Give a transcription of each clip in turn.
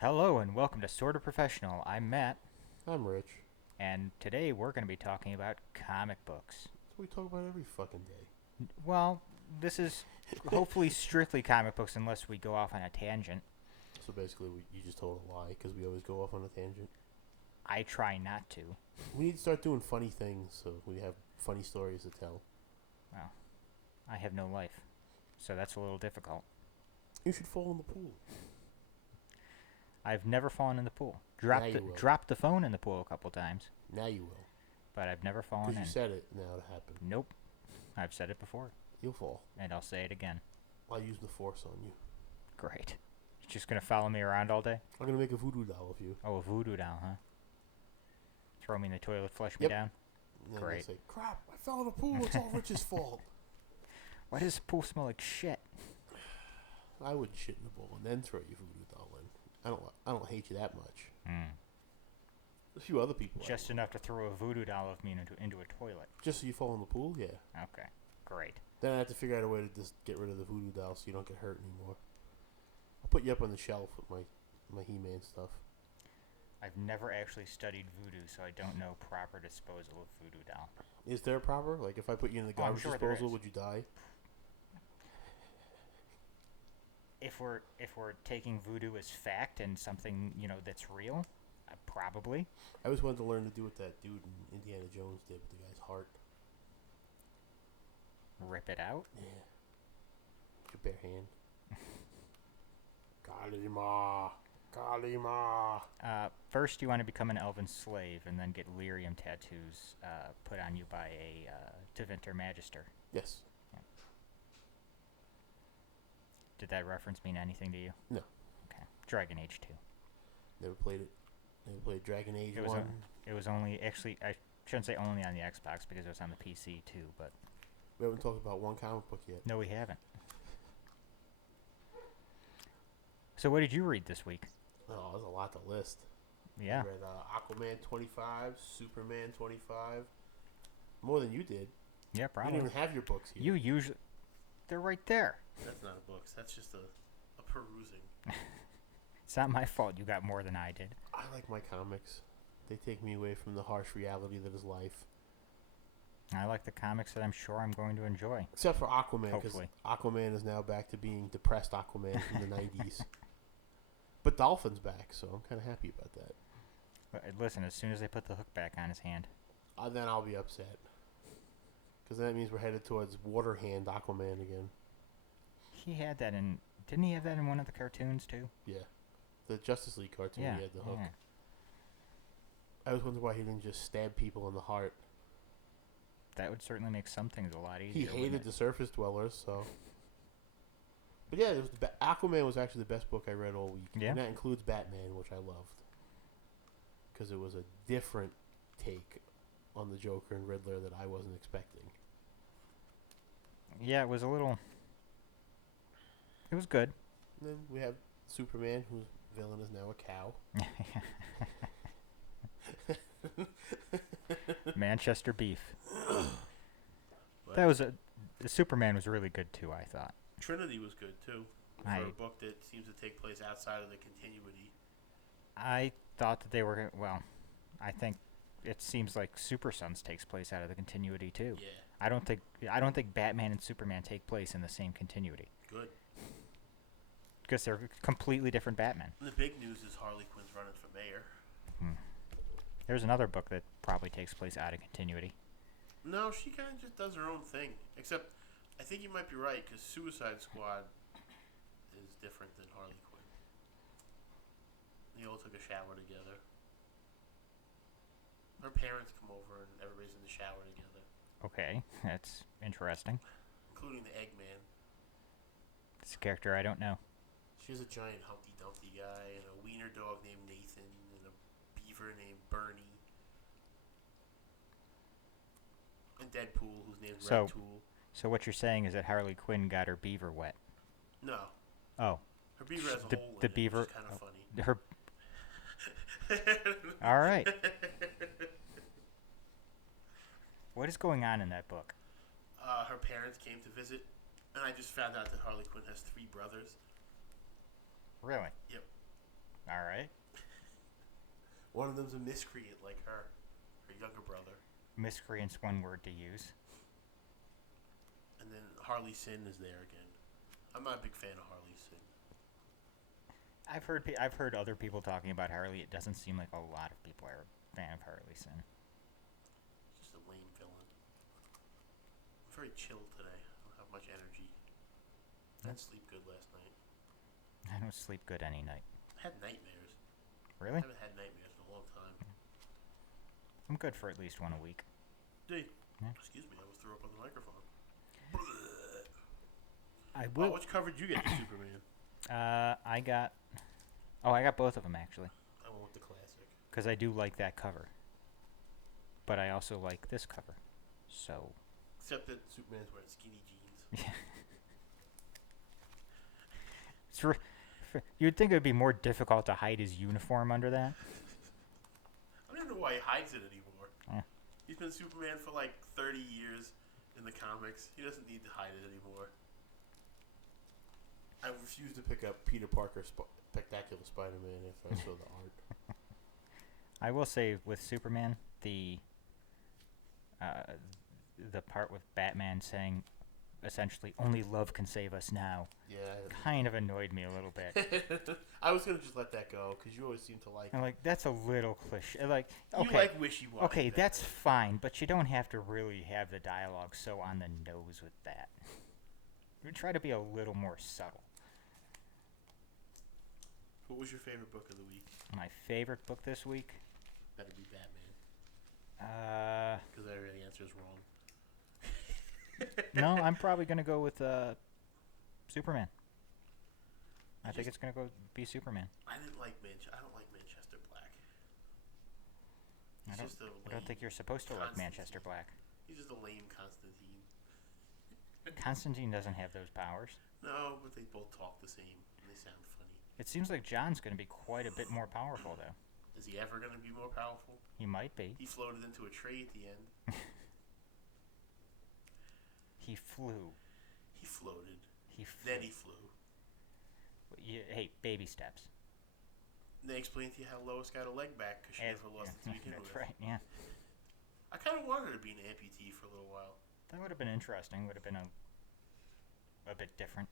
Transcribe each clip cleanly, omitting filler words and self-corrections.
Hello and welcome to Sorta Professional. I'm Matt, I'm Rich. and today we're going to be talking about comic books. That's what we talk about every fucking day. Well, this is hopefully strictly comic books unless we go off on a tangent. So basically, you just told a lie because we always go off on a tangent. I try not to. We need to start doing funny things so we have funny stories to tell. Well, I have no life, so that's a little difficult. You should fall in the pool. I've never fallen in the pool. Now you will. Dropped the phone in the pool a couple times, Now you will. but I've never fallen Because in. you said it, now it happened. Nope. I've said it before, You'll fall. and I'll say it again. I'll use the force on you. Great. You're just going to follow me around all day? I'm going to make a voodoo doll of you. Oh, a voodoo doll, huh? Throw me in the toilet, flush me down? And then Great. Say, crap, I fell in a pool. It's all Rich's fault. Why does the pool smell like shit? I would shit in the bowl and then throw your voodoo doll in. I don't hate you that much. A few other people. Just enough to throw a voodoo doll of me into a toilet. Just so you fall in the pool? Yeah. Okay, great. Then I have to figure out a way to just get rid of the voodoo doll so you don't get hurt anymore. I'll put you up on the shelf with my He-Man stuff. I've never actually studied voodoo, so I don't know proper disposal of voodoo doll. Is there a proper? Like, if I put you in the Oh, I'm garbage sure there disposal, is. would you die? If we're taking voodoo as fact and something that's real, probably. I always wanted to learn to do what that dude in Indiana Jones did with the guy's heart. Rip it out. Yeah. Your bare hand. Kalima. Kalima. First, you want to become an elven slave, and then get lyrium tattoos put on you by a Tevinter Magister. Yes. Did that reference mean anything to you? No. Okay. Dragon Age 2. Never played it. Never played Dragon Age 1. It was only, actually, I shouldn't say only on the Xbox because it was on the PC too, but... We haven't talked about one comic book yet. No, we haven't. So what did you read this week? Oh, there's a lot to list. Yeah. I read Aquaman 25, Superman 25. More than you did. Yeah, You probably. didn't even have your books here. You usually... They're right there. That's not a books. That's just a perusing. It's not my fault you got more than I did. I like my comics. They take me away from the harsh reality that is life. I like the comics that I'm sure I'm going to enjoy. Except for Aquaman, because Hopefully. Aquaman is now back to being depressed Aquaman from the 90s. But Dolphin's back, so I'm kind of happy about that. But listen, as soon as they put the hook back on his hand... Then I'll be upset. Because that means we're headed towards Water Hand Aquaman again. He had that in... Didn't he have that in one of the cartoons too? Yeah. The Justice League cartoon, Yeah. he had the hook. Yeah. I was wondering why he didn't just stab people in the heart. That would certainly make some things a lot easier. He hated the surface dwellers, so... But yeah, it was Aquaman was actually the best book I read all week. Yeah. And that includes Batman, which I loved. Because it was a different take on the Joker and Riddler that I wasn't expecting. Yeah, it was a little... It was good. And then we have Superman, whose villain is now a cow. Manchester beef. But That was a... The Superman was really good too, I thought. Trinity was good, too. For a book that seems to take place outside of the continuity. I thought that they were... Well, I think it seems like Super Sons takes place out of the continuity too. Yeah. I don't think Batman and Superman take place in the same continuity. Good. Because they're completely different Batman. And the big news is Harley Quinn's running for mayor. There's another book that probably takes place out of continuity. No, she kind of just does her own thing. Except, I think you might be right, because Suicide Squad is different than Harley Quinn. They all took a shower together. Her parents come over and everybody's in the shower together. Okay, that's interesting. Including the Eggman. It's a character I don't know. She has a giant Humpty Dumpty guy, and a wiener dog named Nathan, and a beaver named Bernie. And Deadpool, whose name's Red Tool. So what you're saying is that Harley Quinn got her beaver wet. No. Oh. Her beaver has a The- hole the in beaver- it, which is kind of funny. Her... All right. What is going on in that book? Her parents came to visit, and I just found out that Harley Quinn has 3 brothers. Really? Yep. All right. One of them's a miscreant like her younger brother. Miscreant's one word to use. And then Harley Quinn is there again. I'm not a big fan of Harley Quinn. I've heard other people talking about Harley. It doesn't seem like a lot of people are a fan of Harley Quinn. Just a lame villain. I'm very chill today. I don't have much energy. I didn't sleep good last night. I don't sleep good any night. I had nightmares. Really? I haven't had nightmares in a long time. I'm good for at least one a week. Dude, Yeah. excuse me, I almost threw up on the microphone. I will. Which cover did you get for Superman? I got both of them actually. I went with the classic. Because I do like that cover. But I also like this cover. So. Except that Superman's wearing skinny jeans. You'd think it would be more difficult to hide his uniform under that. I don't even know why he hides it anymore. Yeah. He's been Superman for like 30 years in the comics. He doesn't need to hide it anymore. I refuse to pick up Peter Parker's Spectacular Spider-Man if I saw the art. I will say with Superman, the part with Batman saying essentially only love can save us now Yeah. kind of annoyed me a little bit. I was going to just let that go because you always seem to like I'm like, that's a little cliche. Like, You okay, like wishy-washy. okay, Batman. that's fine, but you don't have to really have the dialogue so on the nose with that. You try to be a little more subtle. What was your favorite book of the week? My favorite book this week? Better be Batman. Because every answer is wrong. No, I'm probably going to go with Superman. I think it's going to go be Superman. I don't like Manchester Black. I don't think you're supposed to like Manchester Black. He's just a lame Constantine. Constantine doesn't have those powers. No, but they both talk the same and they sound funny. It seems like John's going to be quite a bit more powerful, though. Is he ever going to be more powerful? He might be. He floated into a tree at the end. He flew. He floated. He flew. Then he flew. Hey, baby steps. And they explained to you how Lois got a leg back because she never lost it to begin That's with. right, yeah. I kind of wanted her to be an amputee for a little while. That would have been interesting. Would have been a bit different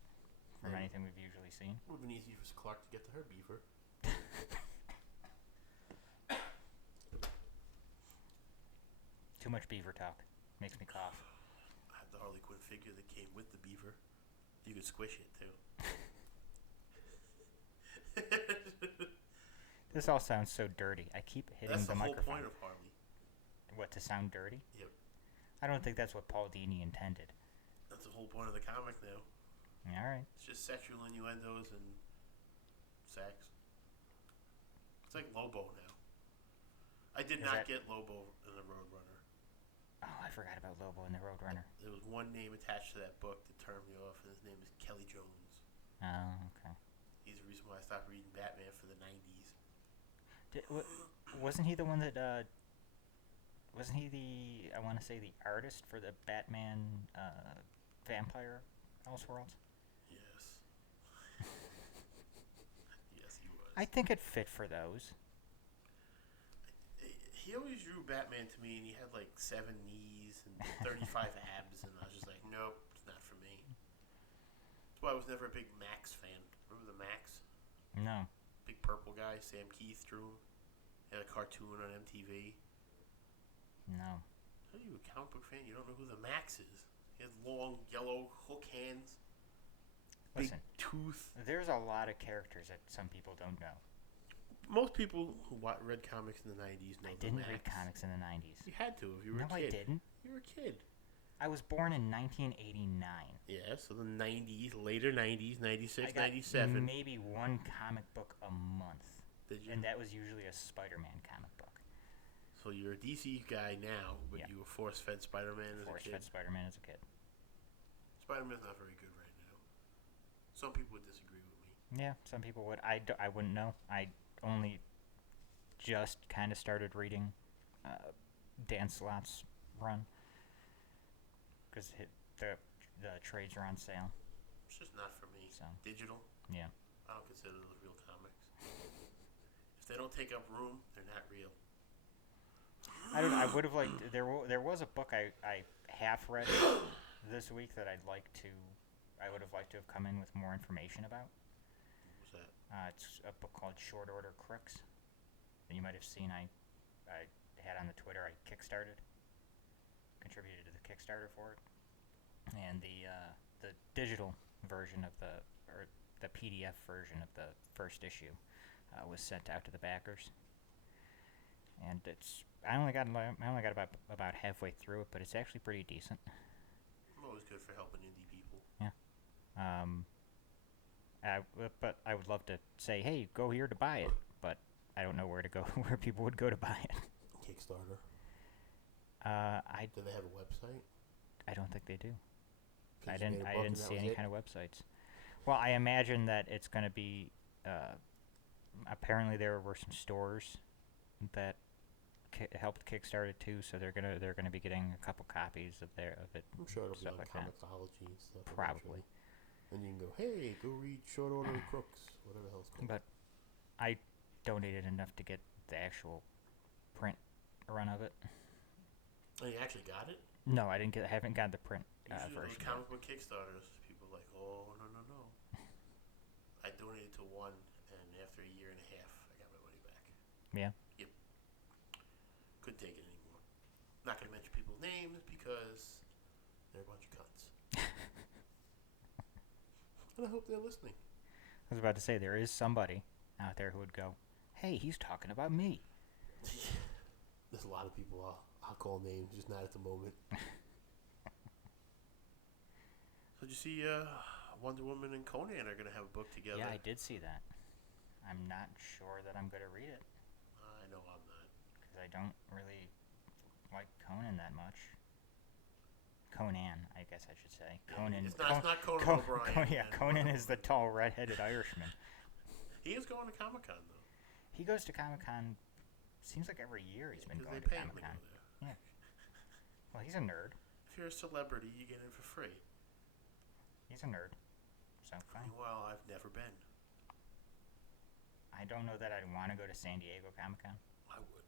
from anything we've usually seen. Would have been easy for Clark to get to her beaver. Too much beaver talk. Makes me cough. I have the Harley Quinn figure that came with the beaver. You could squish it too. This all sounds so dirty. I keep hitting That's the whole microphone. point of Harley. What, to sound dirty? Yep. I don't think that's what Paul Dini intended. That's the whole point of the comic now. All right. It's just sexual innuendos and sex. It's like Lobo now. I did not get Lobo in the Roadrunner. Oh, I forgot about Lobo and the Roadrunner. There was one name attached to that book that turned me off, and his name is Kelly Jones. Oh, okay. He's the reason why I stopped reading Batman for the 90s. Wasn't he the one that, wasn't he I want to say the artist for the Batman Vampire Elseworlds? Yes. Yes, he was. I think it fit for those. He always drew Batman to me, and he had like 7 knees and 35 abs, and I was just like, nope, it's not for me. That's why I was never a big Max fan. Remember the Max? No. Big purple guy, Sam Keith drew him. He had a cartoon on MTV. No. How are you a comic book fan? You don't know who the Max is. He had long, yellow hook hands. Listen, big tooth. There's a lot of characters that some people don't know. Most people who read comics in the 90s know I the didn't Max. read comics in the 90s. You had to if you were a No, kid. I didn't. You were a kid. I was born in 1989. Yeah, so the 90s, later 90s, 96, I got 97. maybe one comic book a month. Did you? And that was usually a Spider-Man comic book. So you're a DC guy now, but Yeah. you were force-fed Spider-Man as a kid. Force-fed Spider-Man as a kid. Spider-Man's not very good right now. Some people would disagree with me. Yeah, some people would. I wouldn't know. I only just kind of started reading Dan Slott's run because the trades are on sale. It's just not for me. So Digital, yeah, I don't consider those real comics. If they don't don't take up room, they're not real. I don't. I would have liked. There was a book I half read this week that I would have liked to have come in with more information about. What was that? It's a book called Short Order Crooks. That you might have seen. I had on the Twitter. I contributed to the Kickstarter for it, and the digital version of the PDF version of the first issue was sent out to the backers. And I only got about halfway through it, but it's actually pretty decent. Always good for helping indie people. Yeah. But I would love to say, hey, go here to buy it, but I don't know where to go, where people would go to buy it. Kickstarter. Do they have a website? I don't think they do. I Because you didn't made a book and see that any was kind of websites. Well, I imagine that it's going to be. Apparently, there were some stores that helped Kickstarter too, so they're gonna be getting a couple copies of it. I'm sure it'll be stuff on like that. Comixology and stuff. Probably. Eventually. And you can go, hey, go read Short Order Crooks, whatever the hell it's called. But I donated enough to get the actual print run of it. Oh, you actually got it? No, I haven't got the print Usually version. those comic book Kickstarters, people are like, oh, no. I donated to one, and after a year and a half, I got my money back. Yeah. Yep. Couldn't take it anymore. Not going to mention people's names because they're a bunch of cunts. And I hope they're listening. I was about to say, there is somebody out there who would go, hey, he's talking about me. There's a lot of people I'll call names, just not at the moment. So did you see Wonder Woman and Conan are going to have a book together? Yeah, I did see that. I'm not sure that I'm going to read it. I know I'm not. Because I don't really like Conan that much. Conan, I guess I should say. Conan. It's not Conan O'Brien. Conan is the tall, red-headed Irishman. He is going to Comic-Con, though. He goes to Comic-Con, seems like every year he's been going to they pay him to Comic-Con. go there. Yeah. Well, he's a nerd. If you're a celebrity, you get in for free. He's a nerd. So, fine. Well, I've never been. I don't know that I'd want to go to San Diego Comic-Con. I would.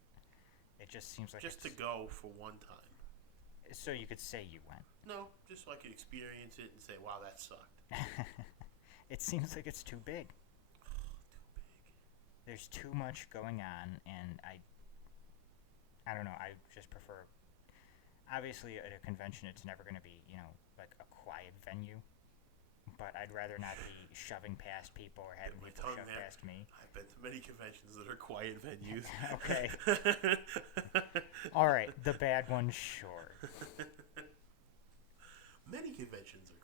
It just seems like Just to go for one time. So you could say you went. No, just so I could experience it and say, wow, that sucked. It seems like it's too big. Too big. There's too much going on, and I don't know, I just prefer, obviously at a convention it's never going to be, like a quiet venue, but I'd rather not be shoving past people or having people shove past me. I've been to many conventions that are quiet venues. Okay. All right, the bad ones, sure. Many conventions are.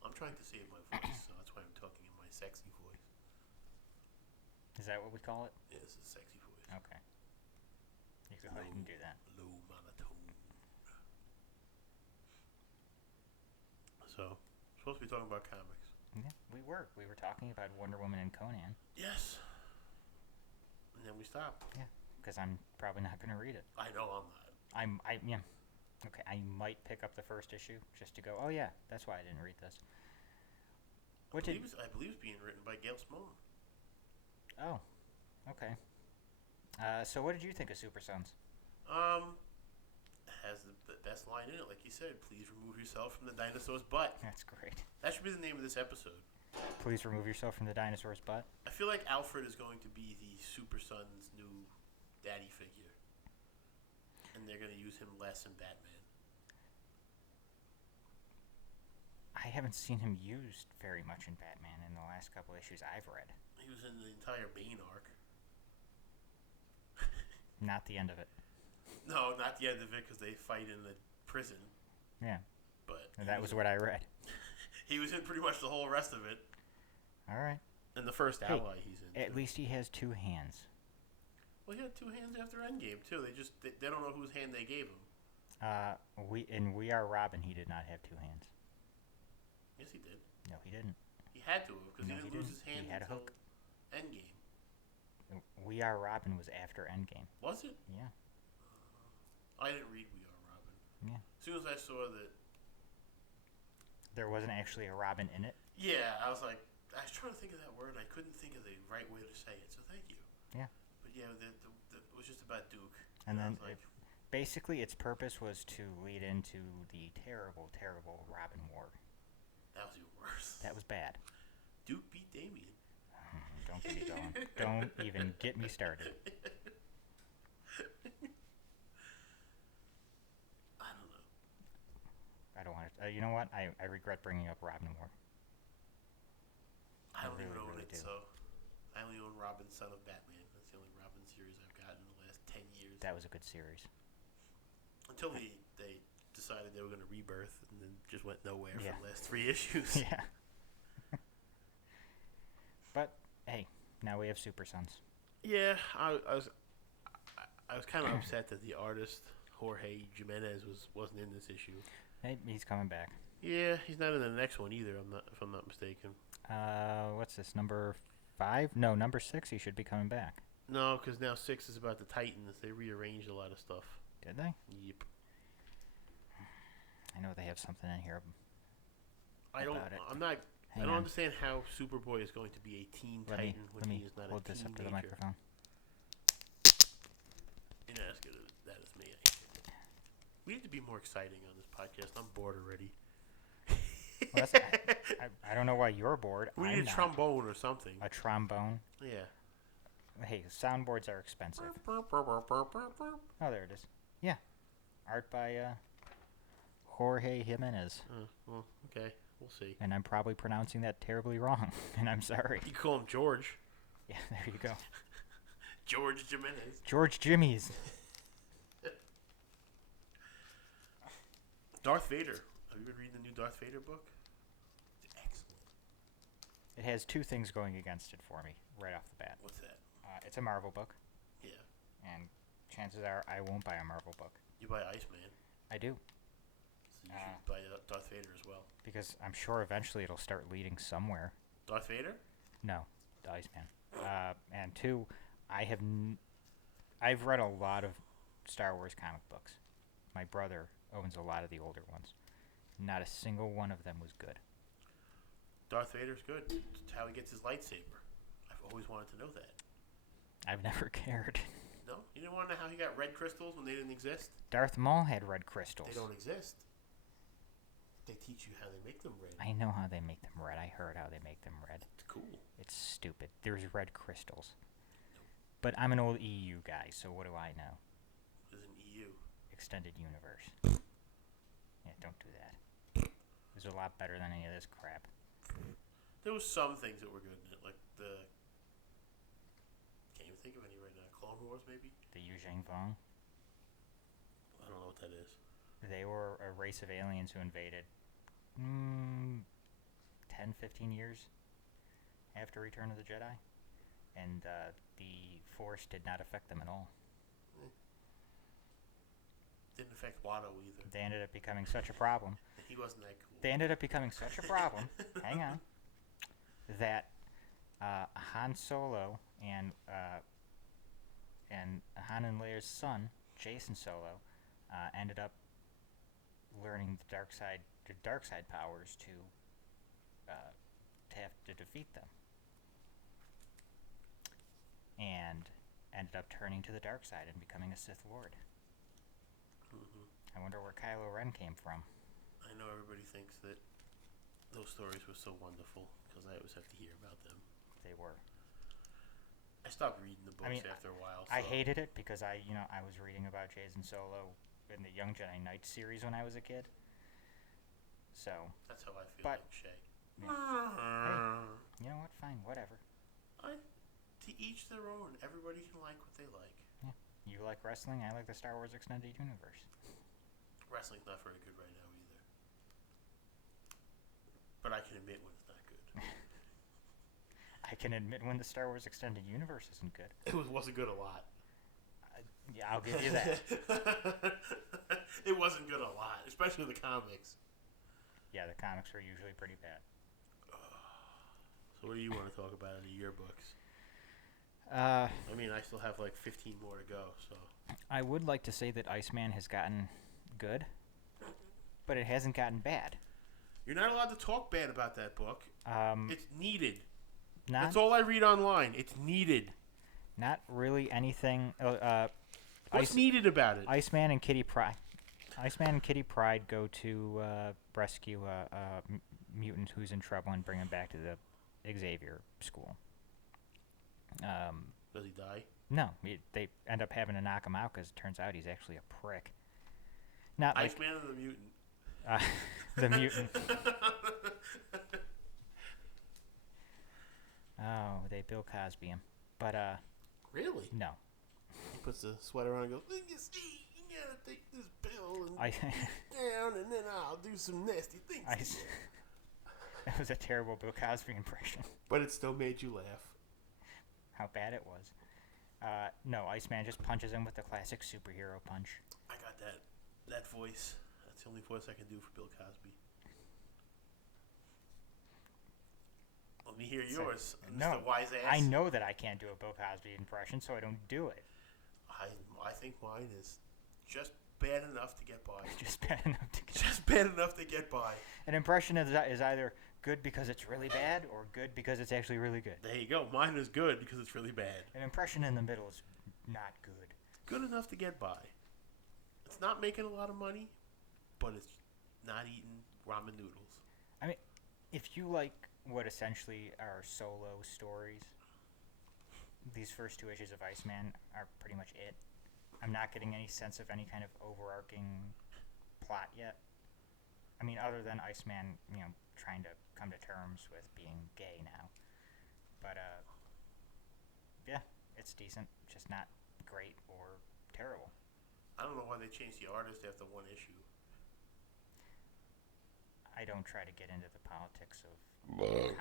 I'm trying to save my voice, so that's why I'm talking in my sexy voice. Is that what we call it? Yeah, this is a sexy voice. Okay. You go ahead and do that. Low monotone. So, supposed to be talking about comics. Yeah, we were. We were talking about Wonder Woman and Conan. Yes. And then we stopped. Yeah, because I'm probably not going to read it. I know I'm not. Yeah. Okay, I might pick up the first issue just to go, oh yeah, that's why I didn't read this. I believe it's being written by Gail Simone. Oh, okay. So what did you think of Super Sons? Has the best line in it, like you said. Please remove yourself from the dinosaur's butt. That's great. That should be the name of this episode. Please remove yourself from the dinosaur's butt. I feel like Alfred is going to be the Super Sons' new daddy figure. And they're going to use him less in Batman. I haven't seen him used very much in Batman in the last couple issues I've read. He was in the entire Bane arc. Not the end of it. No, not the end of it, because they fight in the prison. Yeah. But that was what I read. He was in pretty much the whole rest of it. All right. And the first ally he's in. At least he has two hands. Well, he had two hands after Endgame, too. They don't know whose hand they gave him. We Are Robin, he did not have two hands. Yes, he did. No, he didn't. He had to have, because No, he didn't lose his hand He had a until hook. Endgame. We Are Robin was after Endgame. Was it? Yeah. I didn't read We Are Robin. Yeah. As soon as I saw that... There wasn't actually a Robin in it? Yeah, I was trying to think of that word. I couldn't think of the right way to say it, so thank you. Yeah. Yeah, it was just about Duke. And then like, basically its purpose was to lead into the terrible, terrible Robin War. that was even worse. That was bad. Duke beat Damien. Don't get me going. Don't even get me started. I don't know. I don't want to. You know what? I regret bringing up Robin War. I don't even really, own really it, do. so I only own Robin, Son of Batman. That's the only Robin series I've gotten in the last 10 years. That was a good series. Until they decided they were going to rebirth and then just went nowhere Yeah. for the last 3 issues. Yeah. But hey, now we have Super Sons. Yeah, I was kind of upset that the artist Jorge Jimenez wasn't in this issue. Hey, he's coming back. Yeah, he's not in the next one either. If I'm not mistaken. What's this, number 5? No, number 6. He should be coming back. No, because now 6 is about the Titans. They rearranged a lot of stuff. Did they? Yep. I know they have something in here. I don't. About it. I'm not. Hang I don't on. understand how Superboy is going to be a teen Titan when he is not hold a this up to teenager. the microphone. You're not as good at that as me. We need to be more exciting on this podcast. I'm bored already. Well, I don't know why you're bored. We I'm need a not. trombone or something. A trombone. Yeah. Hey, soundboards are expensive. Oh, there it is. Yeah. Art by Jorge Jimenez. Well, okay. We'll see. And I'm probably pronouncing that terribly wrong, and I'm sorry. You call him George. Yeah, there you go. George Jimenez. George Jimmy's. Darth Vader. Have you been reading the new Darth Vader book? It's excellent. It has two things going against it for me right off the bat. What's that? It's a Marvel book, Yeah. and chances are I won't buy a Marvel book. You buy Iceman. I do, So you should buy Darth Vader as well. because I'm sure eventually it'll start leading somewhere. Darth Vader? No, the Iceman. And two, I've read a lot of Star Wars comic books. My brother owns a lot of the older ones. Not a single one of them was good. Darth Vader's good. It's how he gets his lightsaber. I've always wanted to know that. I've never cared. No? You didn't want to know how he got red crystals when they didn't exist? Darth Maul had red crystals. They don't exist. They teach you how they make them red. I know how they make them red. I heard how they make them red. It's cool. It's stupid. There's red crystals. But I'm an old EU guy, so what do I know? There's an EU. Extended universe. Yeah, don't do that. It was a lot better than any of this crap. There was some things that were good in it, like the... Can't even think of any right now. Clone Wars, maybe? The Yuzhang Vong. I don't know what that is. They were a race of aliens who invaded 10, 15 years after Return of the Jedi. And the Force did not affect them at all. Didn't affect Watto either. They ended up becoming such a problem. He wasn't that cool. They ended up becoming such a problem, hang on, that Han Solo and Han and Leia's son, Jason Solo, ended up learning the dark side powers to have to defeat them, and ended up turning to the dark side and becoming a Sith Lord. Mm-hmm. I wonder where Kylo Ren came from. I know everybody thinks that those stories were so wonderful because I always have to hear about them. They were. I stopped reading the books after a while. So. I hated it because I was reading about Jason Solo in the Young Jedi Knights series when I was a kid. So. That's how I feel like Shay. Yeah. Hey, you know what? Fine, whatever. To each their own. Everybody can like what they like. Yeah. You like wrestling? I like the Star Wars Extended Universe. Wrestling's not very good right now either. But I can admit when it's not good. I can admit when the Star Wars Extended Universe isn't good. It wasn't good a lot. Yeah, I'll give you that. It wasn't good a lot, especially the comics. Yeah, the comics are usually pretty bad. So what do you want to talk about in the yearbooks? I mean, I still have like 15 more to go, so... I would like to say that Iceman has gotten good, but it hasn't gotten bad. You're not allowed to talk bad about that book. It's needed. Not, That's all I read online. It's needed. Not really anything. What's needed about it? Iceman and Kitty Pryde. Iceman and Kitty Pryde go to rescue a mutant who's in trouble and bring him back to the Xavier school. Does he die? No, they end up having to knock him out because it turns out he's actually a prick. Not like Iceman or the mutant? the mutant. Oh, they Bill Cosby him, but Really? no. He puts the sweater on and goes, you see, you gotta take this pill and down, and then I'll do some nasty things. That was a terrible Bill Cosby impression. But it still made you laugh. How bad it was. No, Iceman just punches him with the classic superhero punch. I got that voice. That's the only voice I can do for Bill Cosby. Let me hear yours, Mr. Wise Ass. I know that I can't do a Bill Cosby impression, so I don't do it. I think mine is just bad enough to get by. Just bad enough to get Just bad enough to get by. An impression is either good because it's really bad or good because it's actually really good. There you go. Mine is good because it's really bad. An impression in the middle is not good. Good enough to get by. It's not making a lot of money, but it's not eating ramen noodles. I mean, if you like what essentially are solo stories, these first 2 issues of Iceman are pretty much it. I'm not getting any sense of any kind of overarching plot yet. I mean, other than Iceman, trying to come to terms with being gay now. But, yeah, it's decent. Just not great or terrible. I don't know why they changed the artist after 1 issue. I don't try to get into the politics of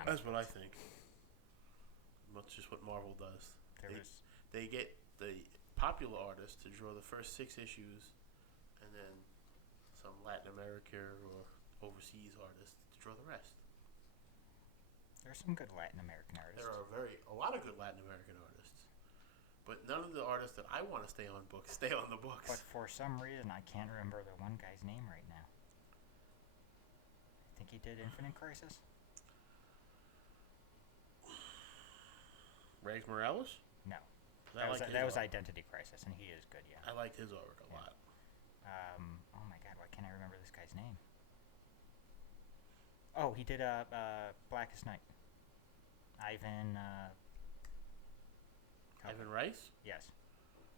That's what I think. That's just what Marvel does. They get the popular artist to draw the first 6 issues, and then some Latin America or overseas artist to draw the rest. There's some good Latin American artists. There are a lot of good Latin American artists, but none of the artists that I want to stay on the books. But for some reason, I can't remember the one guy's name right now. I think he did Infinite Crisis. Rags Morales? No. That was Identity Crisis, and he is good, yeah. I liked his artwork a lot. Oh my god, why can't I remember this guy's name? Oh, he did Blackest Night. Ivan Rice? Yes.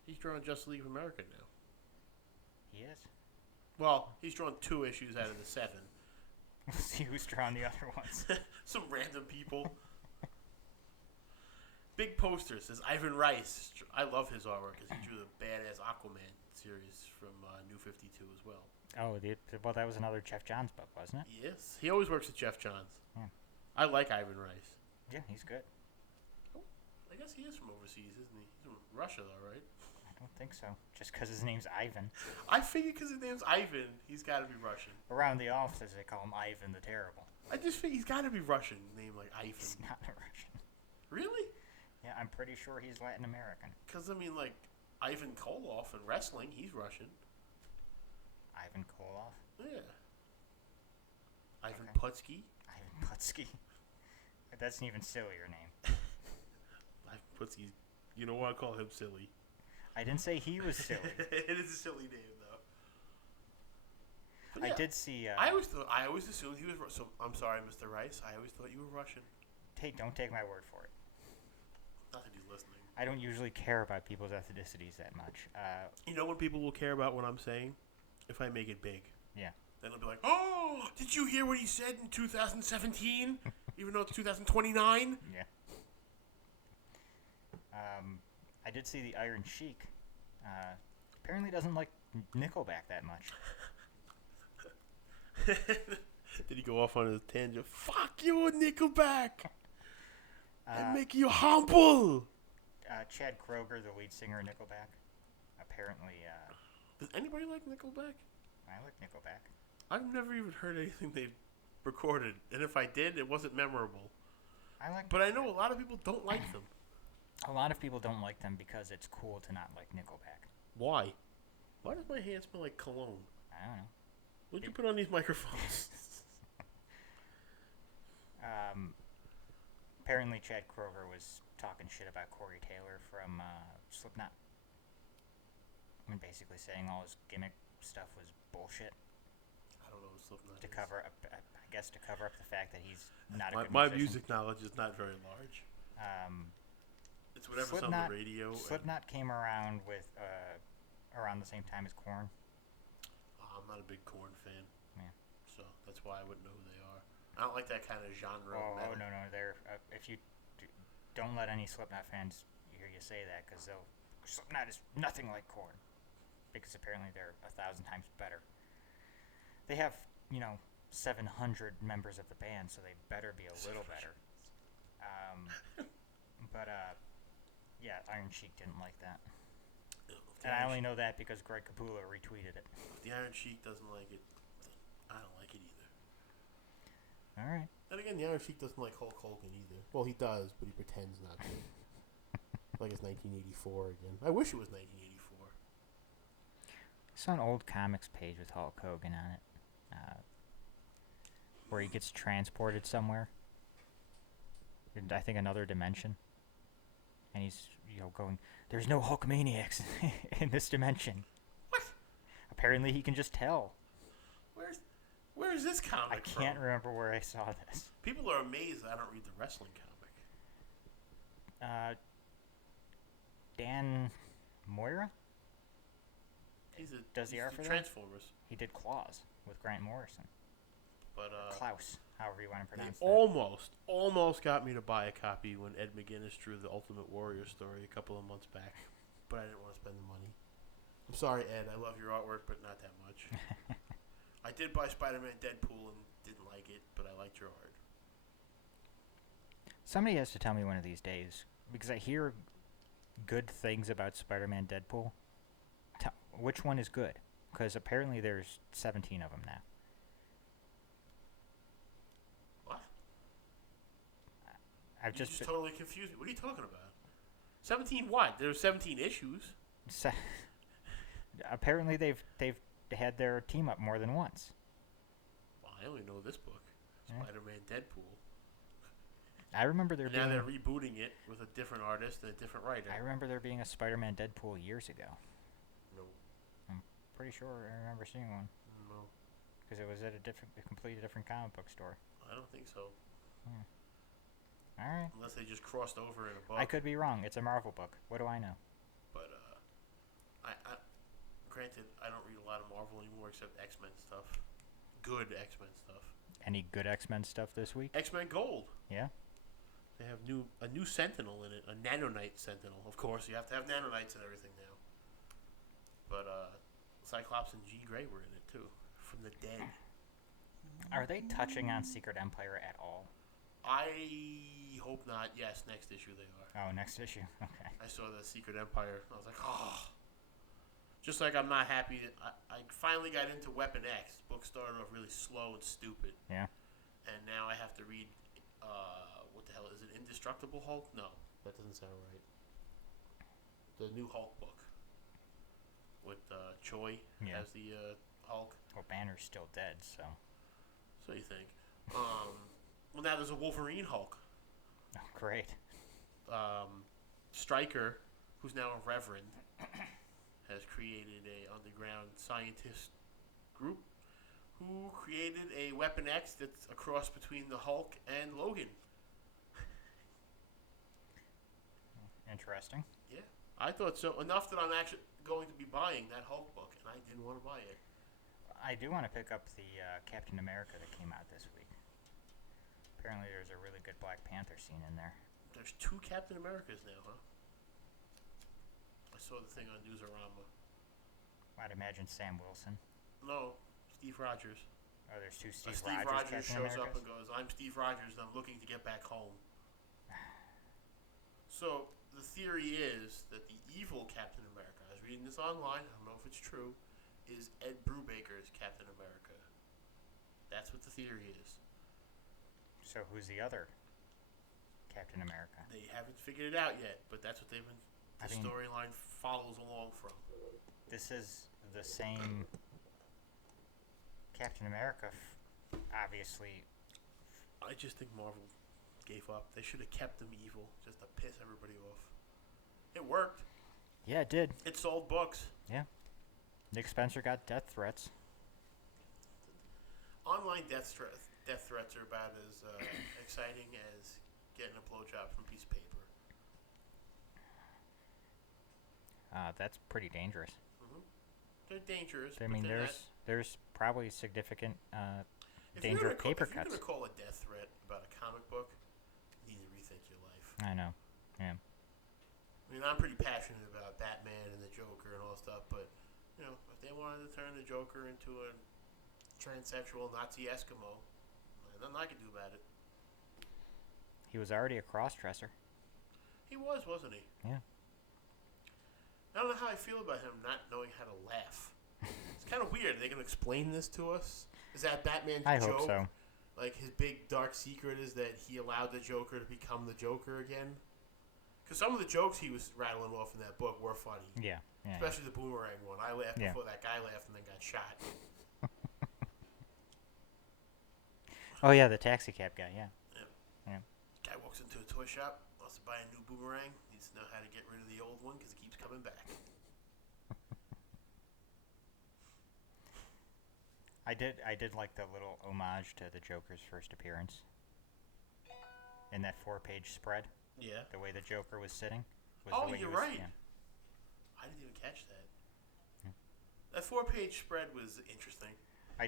He's drawing Justice League of America now. He is? Well, he's drawn 2 issues out of the 7. We'll see who's drawing the other ones. Some random people. Big poster says Ivan Rice. I love his artwork because he drew the badass Aquaman series from New 52 as well. Oh, well, that was another Jeff Johns book, wasn't it? Yes. He always works with Jeff Johns. Yeah. I like Ivan Rice. Yeah, he's good. Oh, I guess he is from overseas, isn't he? He's from Russia, though, right? I don't think so. Just because his name's Ivan. I figured because his name's Ivan, he's got to be Russian. Around the office, they call him Ivan the Terrible. I just think he's got to be Russian, named like Ivan. He's not a Russian. Really? Yeah, I'm pretty sure he's Latin American. Because, I mean, like, Ivan Koloff in wrestling, he's Russian. Ivan Koloff? Yeah. Ivan Okay. Putski. Ivan Putski. That's an even sillier name. Ivan Putski. You know what? I call him silly. I didn't say he was silly. It is a silly name, though. But I yeah, did see... I always assumed he was... So, I'm sorry, Mr. Rice. I always thought you were Russian. Don't take my word for it. Not that he's listening. I don't usually care about people's ethnicities that much. You know when people will care about what I'm saying? If I make it big. Yeah. Then they'll be like, oh, did you hear what he said in 2017? Even though it's 2029? Yeah. I did see the Iron Sheik. Apparently doesn't like Nickelback that much. Did he go off on his tangent? Fuck you, Nickelback! I make you humble! Chad Kroeger, the lead singer of Nickelback, apparently... Does anybody like Nickelback? I like Nickelback. I've never even heard anything they've recorded, and if I did, it wasn't memorable. But I know a lot of people don't like them. A lot of people don't like them because it's cool to not like Nickelback. Why? Why does my hand smell like cologne? I don't know. What'd you put on these microphones? Apparently Chad Kroeger was talking shit about Corey Taylor from Slipknot, and basically saying all his gimmick stuff was bullshit I don't know what Slipknot to is. cover up. I guess to cover up the fact that he's not a good My musician. music knowledge is not very large. It's whatever's on the radio. Slipknot came around with around the same time as Korn. I'm not a big Korn fan. Yeah. So that's why I wouldn't know who they are. I don't like that kind of genre. Oh no, they're if you don't let any Slipknot fans hear you say that, because Slipknot is nothing like Korn, because apparently they're 1,000 times better. They have 700 members of the band, so they better be a little better. Yeah, Iron Sheik didn't like that. And I only know that because Greg Capullo retweeted it. If the Iron Sheik doesn't like it, I don't like it either. All right. And again, the Iron Sheik doesn't like Hulk Hogan either. Well, he does, but he pretends not to. Like it's 1984 again. I wish it was 1984. I saw an old comics page with Hulk Hogan on it, where he gets transported somewhere. In, I think, another dimension. And he's, going, there's no Hulkamaniacs in this dimension. What? Apparently he can just tell. Where's this comic I can't remember where I saw this. People are amazed that I don't read the wrestling comic. Dan Moira? Does the art for that? Transformers. He did Claws with Grant Morrison. But Klaus, however you want to pronounce that. Almost got me to buy a copy when Ed McGuinness drew the Ultimate Warrior story a couple of months back, but I didn't want to spend the money. I'm sorry, Ed. I love your artwork, but not that much. I did buy Spider-Man Deadpool and didn't like it, but I liked your art. Somebody has to tell me one of these days, because I hear good things about Spider-Man Deadpool. Which one is good? Because apparently there's 17 of them now. What? I've You just totally confused me. What are you talking about? 17 what? There's 17 issues. Apparently they've had their team up more than once. Well, I only know this book, Spider-Man Deadpool. I remember there being... Now they're rebooting it with a different artist and a different writer. I remember there being a Spider-Man Deadpool years ago. No. I'm pretty sure I remember seeing one. No. Because it was at a completely different comic book store. I don't think so. All right. Unless they just crossed over in a book. I could be wrong. It's a Marvel book. What do I know? But, I granted, I don't read a lot of Marvel anymore except X-Men stuff. Good X-Men stuff. Any good X-Men stuff this week? X-Men Gold. Yeah? They have a new Sentinel in it. A Nanonite Sentinel. Of course, you have to have nanonites and everything now. But, Cyclops and Jean Grey were in it, too. From the dead. Are they touching on Secret Empire at all? I hope not. Yes, next issue they are. Oh, next issue. Okay. I saw the Secret Empire. I was like, oh. Just like I'm not happy that I finally got into Weapon X. The book started off really slow and stupid. Yeah. And now I have to read, what the hell, is it Indestructible Hulk? No, that doesn't sound right. The new Hulk book. With Choi as the Hulk. Well, Banner's still dead, so. So you think. Well, now there's a Wolverine Hulk. Oh, great. Stryker, who's now a Reverend, has created a underground scientist group who created a Weapon X that's a cross between the Hulk and Logan. Interesting. Yeah, I thought so. Enough that I'm actually going to be buying that Hulk book, and I didn't want to buy it. I do want to pick up the Captain America that came out this week. Apparently there's a really good Black Panther scene in there. There's 2 Captain Americas now, huh? I saw the thing on Newsarama. I'd imagine Sam Wilson. No, Steve Rogers. Oh, there's 2 Steve Rogers Captain shows Americas? up and goes, I'm Steve Rogers and I'm looking to get back home. So, the theory is that the evil Captain America, I was reading this online, I don't know if it's true, is Ed Brubaker's Captain America. That's what the theory is. So who's the other Captain America? They haven't figured it out yet, but that's what they've been. The storyline follows along from. This is the same Captain America, obviously. I just think Marvel gave up. They should have kept him evil just to piss everybody off. It worked. Yeah, it did. It sold books. Yeah. Nick Spencer got death threats. Online death threats are about as exciting as getting a blowjob from a piece of paper. That's pretty dangerous. Mm-hmm. They're dangerous. I mean, there's probably significant danger of paper cuts. If you're going to call a death threat about a comic book, you need to rethink your life. I know. Yeah. I mean, I'm pretty passionate about Batman and the Joker and all that stuff, but, you know, if they wanted to turn the Joker into a transsexual Nazi Eskimo, nothing I could do about it. He was already a cross-dresser. He was, wasn't he? Yeah. I don't know how I feel about him not knowing how to laugh. It's kind of weird. Are they going to explain this to us? Is that Batman's joke? I hope so. Like, his big dark secret is that he allowed the Joker to become the Joker again? Because some of the jokes he was rattling off in that book were funny. Yeah. Especially the boomerang one. I laughed before that guy laughed and then got shot. Oh, yeah, the taxi cab guy, yeah. Guy walks into a toy shop, wants to buy a new boomerang, needs to know how to get rid of the old one because it keeps coming back. I did like the little homage to the Joker's first appearance. In that 4-page spread. Yeah. The way the Joker was sitting. You're right. Yeah. I didn't even catch that. That 4-page spread was interesting. I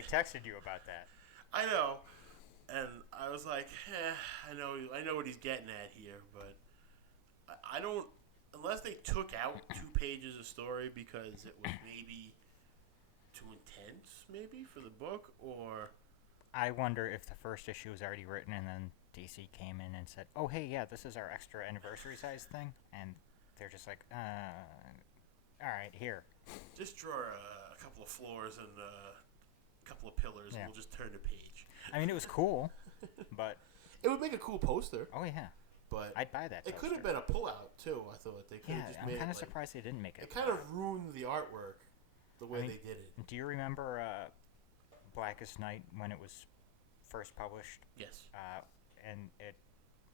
texted you about that. I know. And I was like, I know what he's getting at here, but I don't, unless they took out 2 pages of story because it was maybe too intense, maybe, for the book, or... I wonder if the first issue was already written and then DC came in and said, oh, hey, yeah, this is our extra anniversary size thing, and they're just like, all right, here. Just draw a couple of floors and a couple of pillars, and we'll just turn the page. I mean, it was cool, but... It would make a cool poster. Oh, yeah. But I'd buy that It could have been a pullout, too, I thought. They could have just made it. I'm kind of surprised they didn't make it. It kind of ruined the artwork, the way they did it. Do you remember Blackest Night when it was first published? Yes. And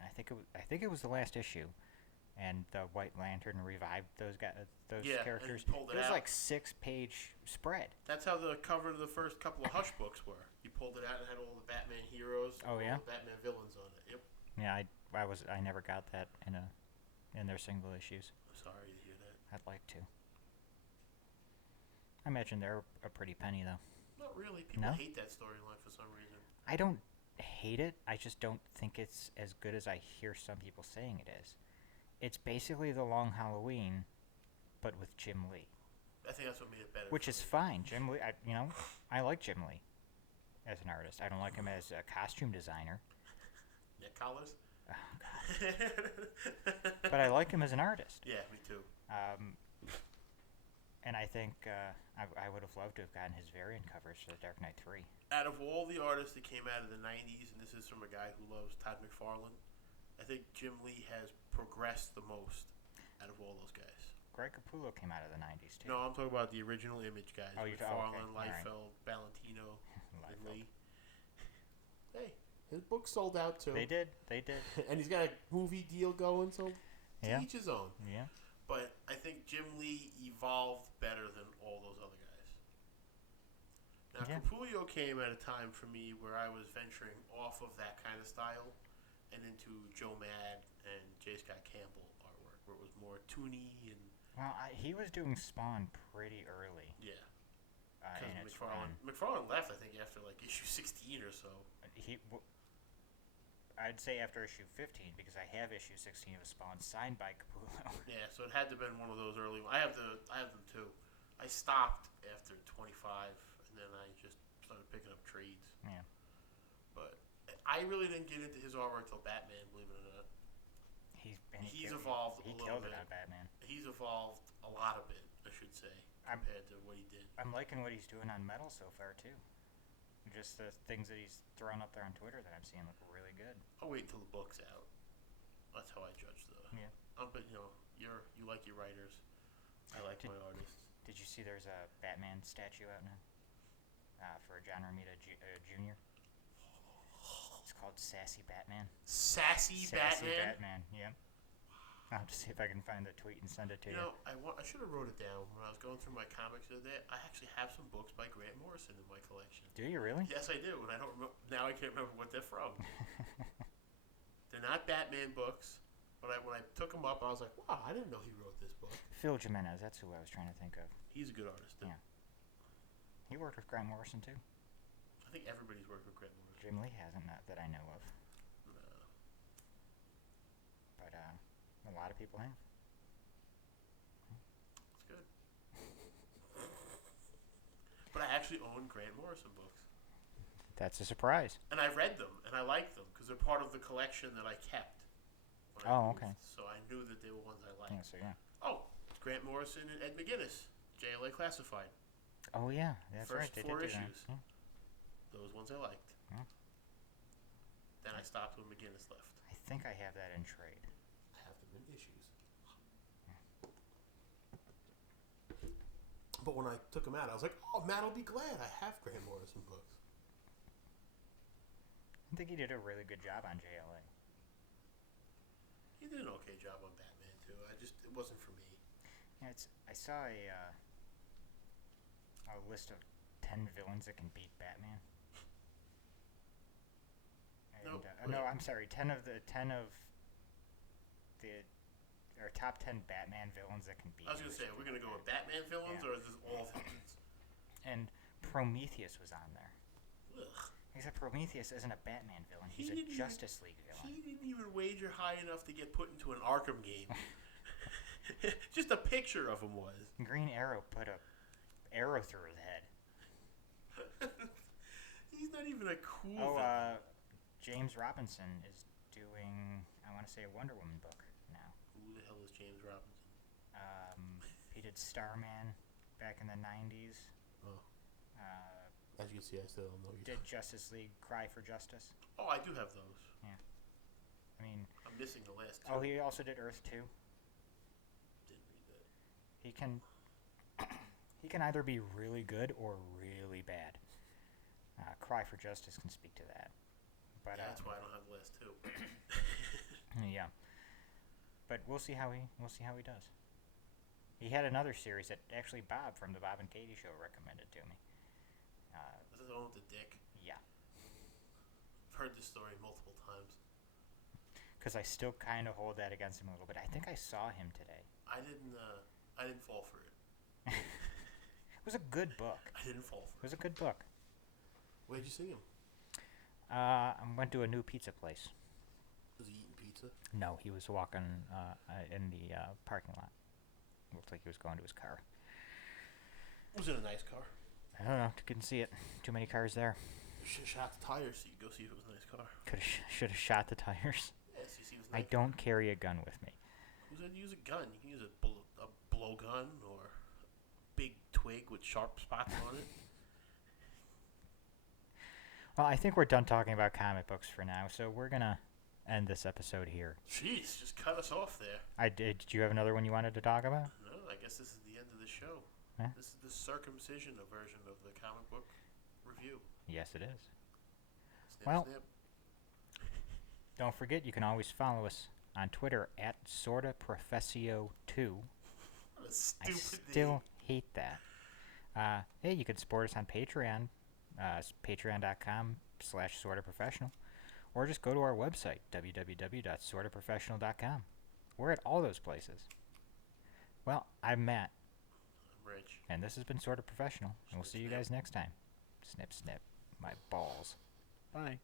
I think it was the last issue, and the White Lantern revived those characters. And pulled it was out. Like 6-page spread. That's how the cover of the first couple of Hush books were. You pulled it out and had all the Batman heroes, all the Batman villains on it. Yep. Yeah, I never got that in their single issues. I'm sorry to hear that. I'd like to. I imagine they're a pretty penny though. Not really. People hate that storyline for some reason. I don't hate it. I just don't think it's as good as I hear some people saying it is. It's basically The Long Halloween, but with Jim Lee. I think that's what made it better. Which is fine. Jim Lee, I like Jim Lee as an artist. I don't like him as a costume designer. Neck collars? Oh, God. But I like him as an artist. Yeah, me too. And I think I would have loved to have gotten his variant covers for The Dark Knight 3. Out of all the artists that came out of the 90s, and this is from a guy who loves Todd McFarlane, I think Jim Lee has progressed the most out of all those guys. Greg Capullo came out of the 90s, too. No, I'm talking about the original Image guys. Oh, McFarlane, okay. Liefeld, Valentino, and Liefeld. Lee. Hey, his book sold out, too. They did. And he's got a movie deal going, so to each his own. Yeah. But I think Jim Lee evolved better than all those other guys. Now, Capullo came at a time for me where I was venturing off of that kind of style and into Joe Mad and J. Scott Campbell artwork, where it was more toony and... Well, he was doing Spawn pretty early. Yeah. In its McFarlane left, I think, after like issue 16 or so. I'd say after issue 15 because I have issue 16 of Spawn signed by Capullo. Yeah, so it had to have been one of those early ones. I have them too. I stopped after 25, and then I just started picking up trades. Yeah. But I really didn't get into his artwork till Batman, believe it or not. He's evolved a little bit. He killed it on Batman. He's evolved a lot of it, I should say, compared to what he did. I'm liking what he's doing on Metal so far, too. Just the things that he's thrown up there on Twitter that I'm seeing look really good. I'll wait until the book's out. That's how I judge the... Yeah. But, you like your writers. I like my artists. Did you see there's a Batman statue out now? For John Romita Jr.? It's called Sassy Batman. Sassy Batman? Yeah. I'll have to see if I can find the tweet and send it to you. You know, I should have wrote it down when I was going through my comics the other day. I actually have some books by Grant Morrison in my collection. Do you really? Yes, I do, and I don't now I can't remember what they're from. They're not Batman books, but when I took them up, I was like, wow, I didn't know he wrote this book. Phil Jimenez, that's who I was trying to think of. He's a good artist, too. Yeah. He worked with Grant Morrison, too. I think everybody's worked with Grant Morrison. Jim Lee hasn't, not that I know of. No. But a lot of people have. It's good. But I actually own Grant Morrison books. That's a surprise. And I read them, and I liked them, because they're part of the collection that I kept. Oh, okay. So I knew that they were ones I liked. Yeah, so yeah. Oh, Grant Morrison and Ed McGuinness, JLA Classified. Oh, yeah, that's First right. They 4 did do issues. that. Yeah. Those ones I liked. Yeah. Then I stopped when McGuinness left. I think I have that in trade. I have them in issues. Yeah. But when I took them out, I was like, oh, Matt will be glad I have Grant Morrison books. I think he did a really good job on JLA. He did an okay job on Batman, too. It wasn't for me. Yeah, I saw a list of 10 villains that can beat Batman. And, No, no, I'm sorry, 10 of the top 10 Batman villains that can beat. I was going to say, are we going to go with Batman villains, Yeah. or is this all villains? And Prometheus was on there. Ugh. Except Prometheus isn't a Batman villain. He's a Justice League villain. He didn't even wager high enough to get put into an Arkham game. Just a picture of him was. Green Arrow put a arrow through his head. He's not even a cool villain. James Robinson is doing, I want to say, a Wonder Woman book now. Who the hell is James Robinson? He did Starman back in the 90s. Oh. As you can see, I still don't know. Did Justice League Cry for Justice. Oh, I do have those. Yeah. I mean... I'm missing the last two. Oh, he also did Earth 2. Didn't read that. He can... he can either be really good or really bad. Cry for Justice can speak to that. But, yeah, that's why I don't have the last two. Yeah. But we'll see how he does. He had another series that actually Bob from the Bob and Katie Show recommended to me. This is the one with the dick. Yeah. I've heard this story multiple times. Because I still kind of hold that against him a little bit. I think I saw him today. I didn't fall for it. It was a good book. I didn't fall It for was a good book. Where'd you see him? I went to a new pizza place. Was he eating pizza? No, he was walking in the parking lot. Looked like he was going to his car. Was it a nice car? I don't know. Couldn't see it. Too many cars there. Should have shot the tires so you could go see if it was a nice car. Should have shot the tires. Yes, you see it was a I nice don't carry a gun with me. Who's going to use a gun? You can use a blowgun or a big twig with sharp spots on it. Well, I think we're done talking about comic books for now, so we're going to end this episode here. Jeez, just cut us off there. Did you have another one you wanted to talk about? No, I guess this is the end of the show. Yeah. This is the circumcision version of the comic book review. Yes, it is. Snip, Well, snip. Don't forget, you can always follow us on Twitter at SortaProfessio2. What a I stupid still name. hate that. Hey, you can support us on Patreon, patreon.com/sortaprofessional, or just go to our website, www.sortaprofessional.com. We're at all those places. Well, I'm Matt, I'm Rich. and this has been Sorta Professional, and we'll Snip, see you snip. guys next time. Snip, snip, my balls. Bye.